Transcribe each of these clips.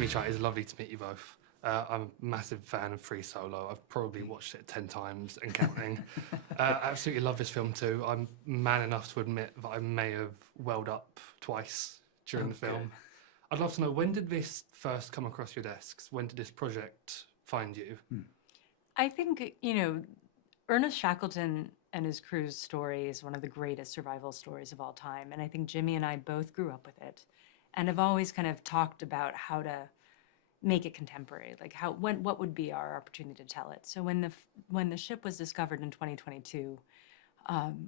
Jimmy Chan, it's lovely to meet you both. I'm a massive fan of Free Solo. I've probably watched it 10 times and counting. I absolutely love this film too. I'm man enough to admit that I may have welled up twice during the film. Good. I'd love to know, when did this first come across your desks? When did this project find you? I think, Ernest Shackleton and his crew's story is one of the greatest survival stories of all time. And I think Jimmy and I both grew up with it and have always kind of talked about how to make it contemporary, like what would be our opportunity to tell it. So when the ship was discovered in 2022,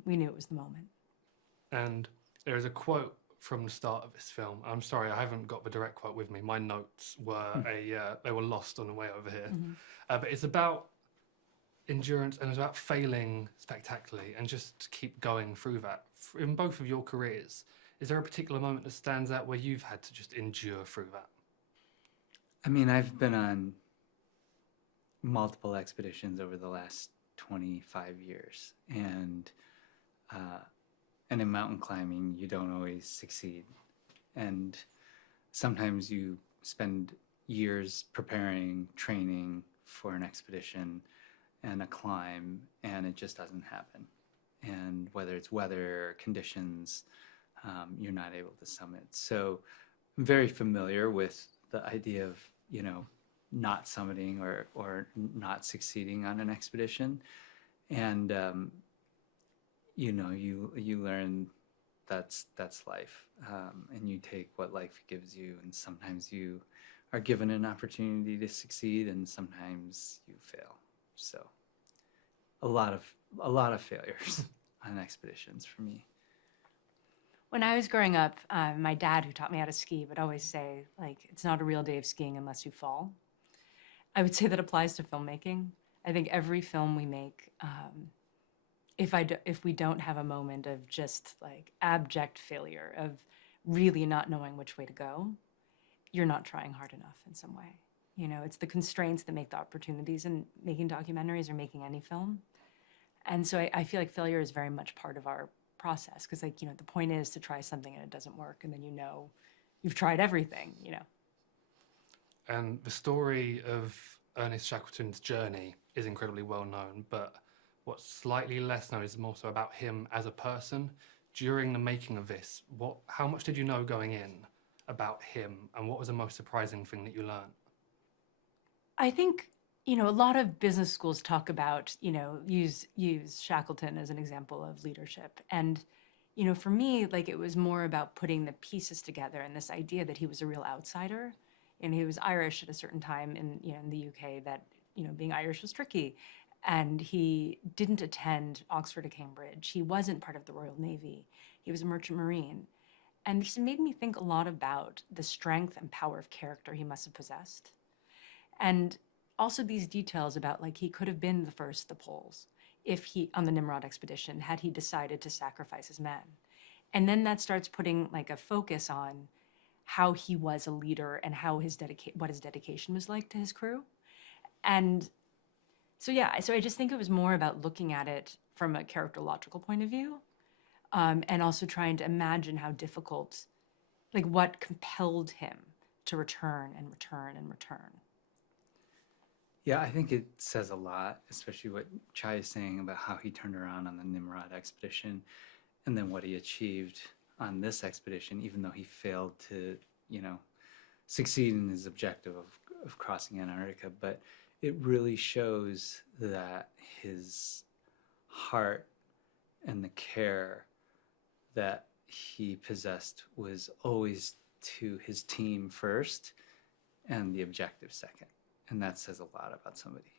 we knew it was the moment. And there is a quote from the start of this film. I'm sorry, I haven't got the direct quote with me. My notes were they were lost on the way over here. But it's about endurance and it's about failing spectacularly and just keep going through that. In both of your careers, is there a particular moment that stands out where you've had to just endure through that? I mean, I've been on multiple expeditions over the last 25 years, and in mountain climbing, you don't always succeed. And sometimes you spend years preparing, training for an expedition and a climb, and it just doesn't happen. And whether it's weather, conditions, you're not able to summit. So I'm very familiar with the idea of, not summiting or not succeeding on an expedition. And, you learn that's life. And you take what life gives you. And sometimes you are given an opportunity to succeed and sometimes you fail. So a lot of failures on expeditions for me. When I was growing up, my dad, who taught me how to ski, would always say, it's not a real day of skiing unless you fall. I would say that applies to filmmaking. I think every film we make, if we don't have a moment of just abject failure, of really not knowing which way to go, you're not trying hard enough in some way. It's the constraints that make the opportunities in making documentaries or making any film. And so I feel like failure is very much part of our process, because the point is to try something and it doesn't work, and then you've tried everything. And the story of Ernest Shackleton's journey is incredibly well known, but what's slightly less known is more so about him as a person. During the making of this, how much did you know going in about him, and what was the most surprising thing that you learned? I think a lot of business schools talk about, use Shackleton as an example of leadership. And, for me, it was more about putting the pieces together and this idea that he was a real outsider. And he was Irish at a certain time in the UK that, being Irish was tricky. And he didn't attend Oxford or Cambridge. He wasn't part of the Royal Navy. He was a merchant marine. And this made me think a lot about the strength and power of character he must have possessed. And also these details about he could have been the first to the poles on the Nimrod expedition, had he decided to sacrifice his men. And then that starts putting a focus on how he was a leader and how what his dedication was like to his crew. And so I just think it was more about looking at it from a characterological point of view, and also trying to imagine how difficult, what compelled him to return and return and return. Yeah, I think it says a lot, especially what Chai is saying about how he turned around on the Nimrod expedition and then what he achieved on this expedition, even though he failed to, succeed in his objective of crossing Antarctica. But it really shows that his heart and the care that he possessed was always to his team first and the objective second. And that says a lot about somebody.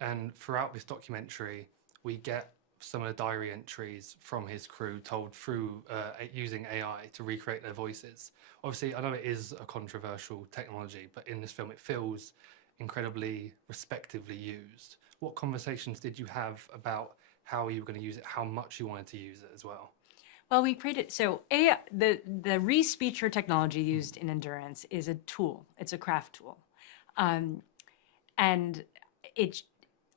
And throughout this documentary, we get some of the diary entries from his crew told through using AI to recreate their voices. Obviously, I know it is a controversial technology, but in this film, it feels incredibly respectively used. What conversations did you have about how you were going to use it, how much you wanted to use it as well? Well, we created, so AI, the re-speecher technology used in endurance is a tool. It's a craft tool. And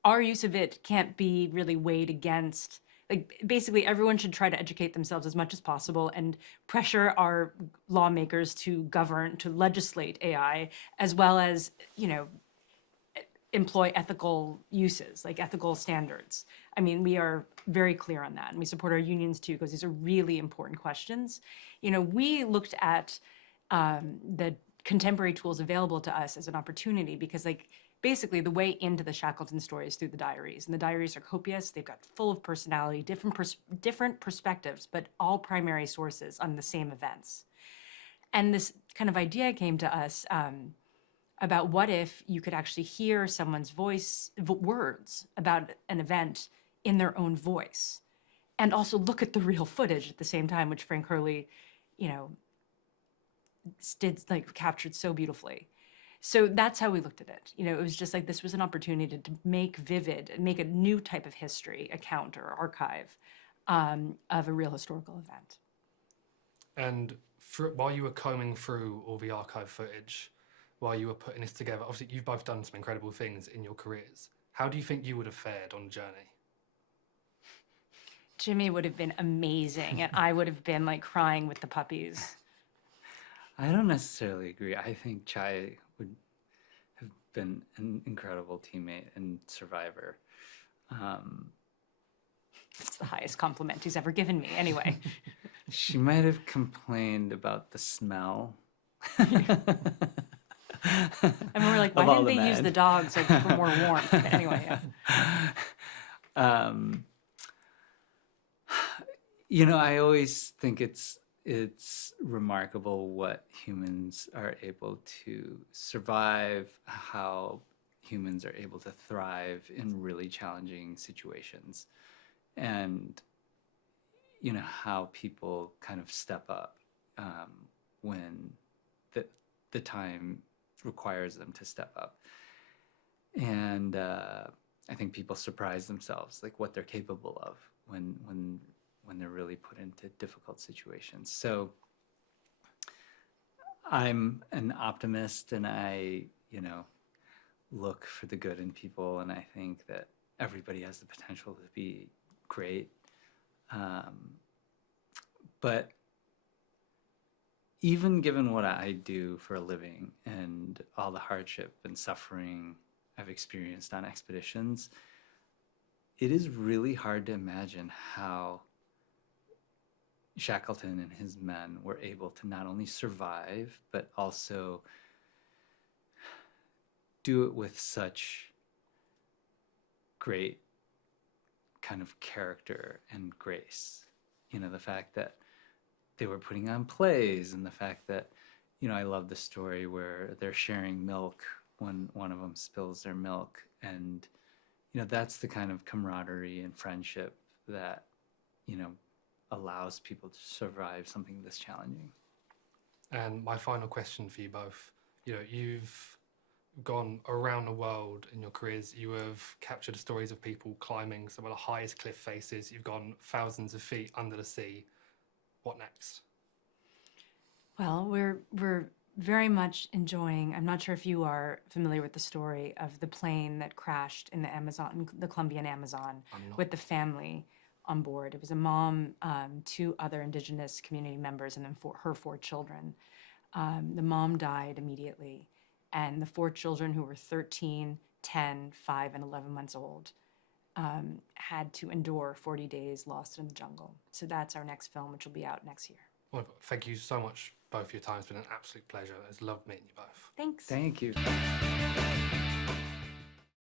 our use of it can't be really weighed against like basically everyone should try to educate themselves as much as possible and pressure our lawmakers to govern, to legislate AI, as well as, employ ethical uses, like ethical standards. I mean, we are very clear on that, and we support our unions too, because these are really important questions. We looked at the contemporary tools available to us as an opportunity because, like, basically the way into the Shackleton story is through the diaries, and the diaries are copious. They've got full of personality, different perspectives, but all primary sources on the same events. And this kind of idea came to us about what if you could actually hear someone's words about an event in their own voice, and also look at the real footage at the same time, which Frank Hurley, captured so beautifully. So that's how we looked at it. It was just like this was an opportunity to make vivid and make a new type of history account or archive of a real historical event. And while you were combing through all the archive footage, while you were putting this together, obviously you've both done some incredible things in your careers. How do you think you would have fared on the journey? Jimmy would have been amazing, and I would have been like crying with the puppies. I don't necessarily agree. I think Chai would have been an incredible teammate and survivor. It's the highest compliment he's ever given me, anyway. She might have complained about the smell. I mean, we're like, why didn't they use the dogs like for more warmth? But anyway, yeah. I always think it's remarkable what humans are able to survive, how humans are able to thrive in really challenging situations, and how people kind of step up when the time requires them to step up. And I think people surprise themselves, like what they're capable of when they're really put into difficult situations. So I'm an optimist, and I, look for the good in people, and I think that everybody has the potential to be great. But even given what I do for a living and all the hardship and suffering I've experienced on expeditions, it is really hard to imagine how Shackleton and his men were able to not only survive, but also do it with such great kind of character and grace. The fact that they were putting on plays, and the fact that, I love the story where they're sharing milk when one of them spills their milk. And, that's the kind of camaraderie and friendship that, allows people to survive something this challenging. And my final question for you both, you've gone around the world in your careers. You have captured the stories of people climbing some of the highest cliff faces. You've gone thousands of feet under the sea. What next? Well, we're very much enjoying, I'm not sure if you are familiar with the story of the plane that crashed in the Amazon, the Colombian Amazon, with the family on board. It was a mom, 2 other indigenous community members, and then her 4 children. The mom died immediately, and the 4 children, who were 13, 10, 5, and 11 months old, had to endure 40 days lost in the jungle. So that's our next film, which will be out next year. Well, thank you so much, both for your time. It's been an absolute pleasure. It's loved meeting you both. Thanks. Thank you.